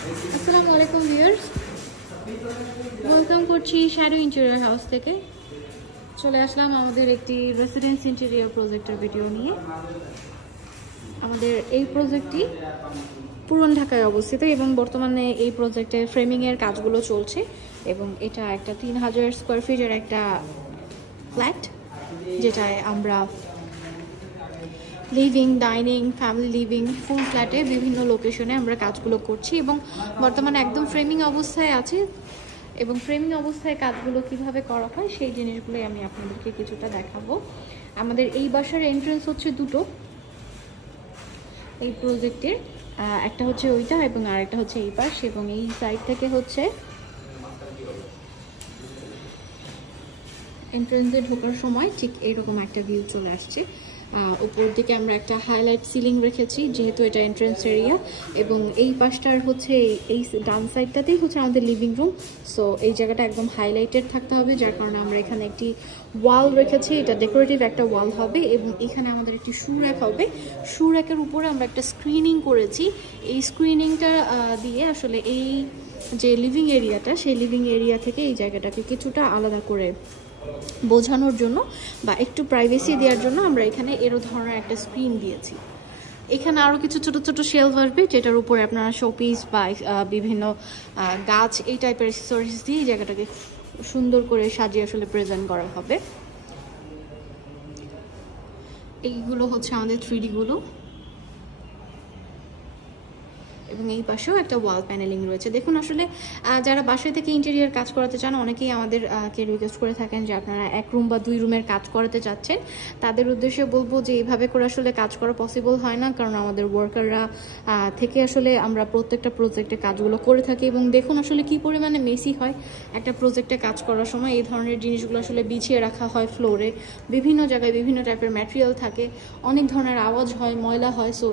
আসসালামু আলাইকুম viewers, welcome করছি শ্যাডো ইন্টেরিয়র হাউস থেকে। চলে আসলাম আমাদের একটি রেসিডেন্স ইন্টেরিয়র প্রজেক্টের ভিডিও নিয়ে। আমাদের এই প্রজেক্টটি পুরান ঢাকায় অবস্থিত এবং বর্তমানে এই প্রজেক্টের ফ্রেমিংয়ের কাজগুলো চলছে এবং এটা একটা 3000 স্কোয়ার ফিটের একটা ফ্ল্যাট, যেটায় আমরা লিভিং, ডাইনিং, ফ্যামিলি লিভিং, ফুল ফ্ল্যাটে বিভিন্ন লোকেশনে আমরা কাজগুলো করছি এবং বর্তমানে একদম ফ্রেমিং অবস্থায় আছে। এবং ফ্রেমিং অবস্থায় কাজগুলো কিভাবে করা হয় সেই জিনিসগুলোই আমি আপনাদেরকে কিছুটা দেখাবো। আমাদের এই বাসার এন্ট্রান্স হচ্ছে দুটো এই প্রজেক্টের, একটা হচ্ছে ওইটা এবং আরেকটা হচ্ছে এই পাশ। এবং এই সাইড থেকে হচ্ছে এন্ট্রান্সে ঢোকার সময় ঠিক এইরকম একটা ভিউ চলে আসছে। উপর দিকে আমরা একটা হাইলাইট সিলিং রেখেছি যেহেতু এটা এন্ট্রান্স এরিয়া, এবং এই পাশটার হচ্ছে এই ডান সাইডটাতেই হচ্ছে আমাদের লিভিং রুম। সো এই জায়গাটা একদম হাইলাইটেড থাকতে হবে, যার কারণে আমরা এখানে একটি ওয়াল রেখেছি। এটা ডেকোরেটিভ একটা ওয়াল হবে এবং এখানে আমাদের একটি শু র্যাক হবে। শু র্যাকের উপরে আমরা একটা স্ক্রিনিং করেছি। এই স্ক্রিনিংটা দিয়ে আসলে এই যে লিভিং এরিয়াটা, সেই লিভিং এরিয়া থেকে এই জায়গাটাকে কিছুটা আলাদা করে বোঝানোর জন্য বা একটু প্রাইভেসি দেওয়ার জন্য আমরা এখানে এরো ধরনের একটা স্ক্রিন দিয়েছি। এখানে আরও কিছু ছোট ছোট শেলফ আসবে, যেটার উপরে আপনারা শোপিস বা বিভিন্ন গাছ এই টাইপের অ্যাক্সেসরিজ দিয়ে জায়গাটাকে সুন্দর করে সাজিয়ে আসলে প্রেজেন্ট করা হবে। এইগুলো হচ্ছে আমাদের 3D গুলো, এবং এই পাশেও একটা ওয়াল প্যানেলিং রয়েছে। দেখুন আসলে যারা বাসায় থেকে ইন্টেরিয়ার কাজ করাতে চান, অনেকেই আমাদেরকে রিকোয়েস্ট করে থাকেন যে আপনারা 1 রুম বা 2 রুমের কাজ করাতে চাচ্ছেন। তাদের উদ্দেশ্যে বলবো যে এইভাবে করে আসলে কাজ করা পসিবল হয় না, কারণ আমাদের ওয়ার্কাররা থেকে আসলে আমরা প্রত্যেকটা প্রজেক্টে কাজগুলো করে থাকি। এবং দেখুন আসলে কি পরিমাণে মেসি হয় একটা প্রজেক্টে কাজ করার সময়। এই ধরনের জিনিসগুলো আসলে বিছিয়ে রাখা হয় ফ্লোরে, বিভিন্ন জায়গায় বিভিন্ন টাইপের ম্যাটেরিয়াল থাকে, অনেক ধরনের আওয়াজ হয়, ময়লা হয়। সো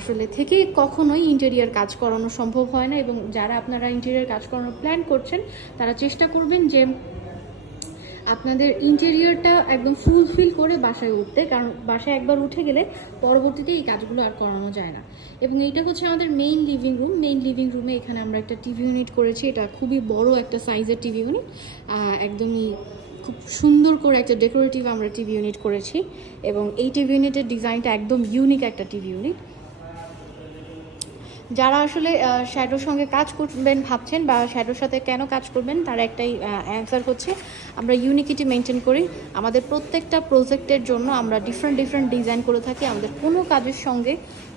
আসলে থেকে কখনোই ইন্টেরিয়ার কাজ করানো সম্ভব হয় না। এবং যারা আপনারা ইন্টেরিয়ার কাজ করানোর প্ল্যান করছেন, তারা চেষ্টা করবেন যে আপনাদের ইন্টেরিয়ারটা একদম ফুলফিল করে বাসায় উঠতে, কারণ বাসায় একবার উঠে গেলে পরবর্তীতে এই কাজগুলো আর করানো যায় না। এবং এইটা হচ্ছে আমাদের main living room. Main living রুমে এখানে আমরা একটা টিভি ইউনিট করেছি। এটা খুবই বড় একটা সাইজের টিভি ইউনিট, একদমই খুব সুন্দর করে একটা ডেকোরেটিভ আমরা টিভি ইউনিট করেছি। এবং এই টিভি ইউনিটের ডিজাইনটা একদম ইউনিক একটা টিভি ইউনিট। যারা আসলে শ্যাডোর সঙ্গে কাজ করবেন ভাবছেন বা শ্যাডোর সাথে কেন কাজ করবেন, তার একটাই অ্যান্সার হচ্ছে আমরা ইউনিকিটি মেনটেন করি। আমাদের প্রত্যেকটা প্রজেক্টের জন্য আমরা ডিফারেন্ট ডিজাইন করে থাকি। আমাদের কোনো কাজের সঙ্গে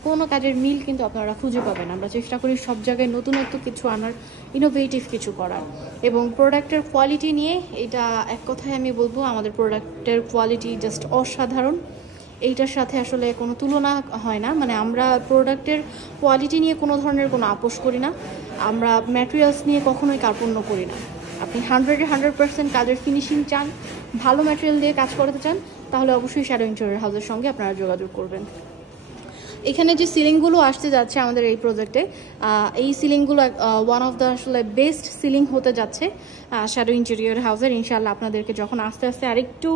কোনো কাজের মিল কিন্তু আপনারা খুঁজে পাবেন। আমরা চেষ্টা করি সব জায়গায় নতুনত্ব কিছু আনার, ইনোভেটিভ কিছু করার। এবং প্রোডাক্টের কোয়ালিটি নিয়ে এটা এক কথায় আমি বলবো, আমাদের প্রোডাক্টের কোয়ালিটি জাস্ট অসাধারণ। এইটার সাথে আসলে কোনো তুলনা হয় না। মানে আমরা প্রোডাক্টের কোয়ালিটি নিয়ে কোনো ধরনের কোনো আপোষ করি না, আমরা ম্যাটেরিয়ালস নিয়ে কখনোই কার্পণ্য করি না। আপনি 100% কাজের ফিনিশিং চান, ভালো ম্যাটেরিয়াল দিয়ে কাজ করাতে চান, তাহলে অবশ্যই শ্যাডো ইন্টেরিয়র হাউসের সঙ্গে আপনারা যোগাযোগ করবেন। এখানে যে সিলিংগুলো আসতে যাচ্ছে আমাদের এই প্রজেক্টে, এই সিলিংগুলো ওয়ান অফ দ্য আসলে বেস্ট সিলিং হতে যাচ্ছে শ্যাডো ইন্টেরিয়র হাউসের। ইনশাআল্লাহ আপনাদেরকে যখন আস্তে আস্তে আরেকটু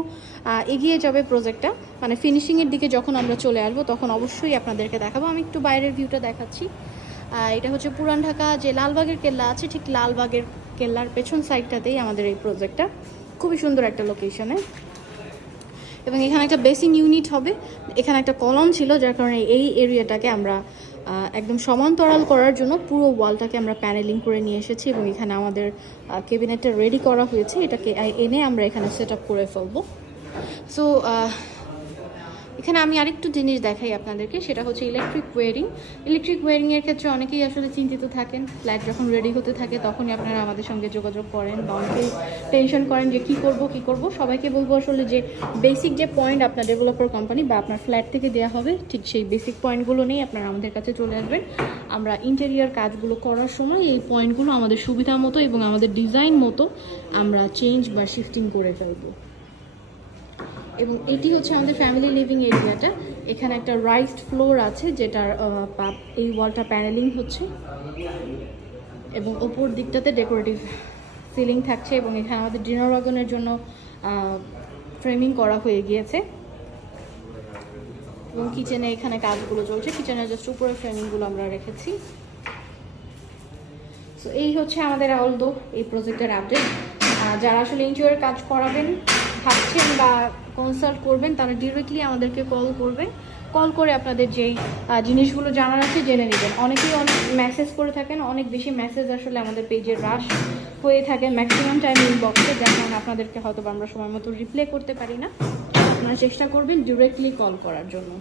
এগিয়ে যাবে প্রজেক্টটা, মানে ফিনিশিংয়ের দিকে যখন আমরা চলে আসবো, তখন অবশ্যই আপনাদেরকে দেখাবো। আমি একটু বাইরের ভিউটা দেখাচ্ছি। এটা হচ্ছে পুরান ঢাকা যে লালবাগের কেল্লা আছে, ঠিক লালবাগের কেল্লার পেছন সাইডটাতেই আমাদের এই প্রজেক্টটা, খুবই সুন্দর একটা লোকেশনে। এবং এখানে একটা বেসিং ইউনিট হবে। এখানে একটা কলম ছিল, যার কারণে এই এরিয়াটাকে আমরা একদম সমান্তরাল করার জন্য পুরো ওয়ালটাকে আমরা প্যানেলিং করে নিয়ে এসেছি। এবং এখানে আমাদের ক্যাবিনেটটা রেডি করা হয়েছে, এটাকে এনে আমরা এখানে সেট আপ করে ফেলবো। সো এখানে আমি আরেকটু জিনিস দেখাই আপনাদেরকে, সেটা হচ্ছে ইলেকট্রিক ওয়্যারিং। ইলেকট্রিক ওয়্যারিংয়ের ক্ষেত্রে অনেকেই আসলে চিন্তিত থাকেন। ফ্ল্যাট যখন রেডি হতে থাকে তখনই আপনারা আমাদের সঙ্গে যোগাযোগ করেন, বা অনেকেই টেনশন করেন যে কী করব। সবাইকে বলবো আসলে যে বেসিক যে পয়েন্ট আপনার ডেভেলপার কোম্পানি বা আপনার ফ্ল্যাট থেকে দেওয়া হবে, ঠিক সেই বেসিক পয়েন্টগুলো নিয়ে আপনারা আমাদের কাছে চলে আসবেন। আমরা ইন্টেরিয়ার কাজগুলো করার সময় এই পয়েন্টগুলো আমাদের সুবিধা মতো এবং আমাদের ডিজাইন মতো আমরা চেঞ্জ বা শিফটিং করে ফেলবো। এবং এটি হচ্ছে আমাদের ফ্যামিলি লিভিং এরিয়াটা। এখানে একটা রাইসড ফ্লোর আছে, যেটার এই ওয়ালটা প্যানেলিং হচ্ছে এবং ওপর দিকটাতে ডেকোরেটিভ সিলিং থাকছে। এবং এখানে আমাদের ডিনার ওয়াগনের জন্য ফ্রেমিং করা হয়ে গিয়েছে। এবং কিচেনে এখানে কাজগুলো চলছে, কিচেনের জাস্ট উপরে ফ্রেমিংগুলো আমরা রেখেছি। সো এই হচ্ছে আমাদের অলদো এই প্রজেক্টের আপডেট। যারা আসলে ইন্টেরিয়র কাজ করাবেন ভাবছেন বা কনসাল্ট করবেন তারা ডিরেক্টলি আমাদেরকে কল করবেন, কল করে আপনাদের যেই জিনিসগুলো জানার আছে জেনে নেবেন। অনেকেই অনেক মেসেজ করে থাকেন, অনেক বেশি মেসেজ আসলে আমাদের পেজে রাশ হয়ে থাকে ম্যাক্সিমাম টাইম ইনবক্সে, যার কারণে আপনাদেরকে হয়তো আমরা সময় মতো রিপ্লাই করতে পারি না। আপনারা চেষ্টা করবেন ডিরেক্টলি কল করার জন্য।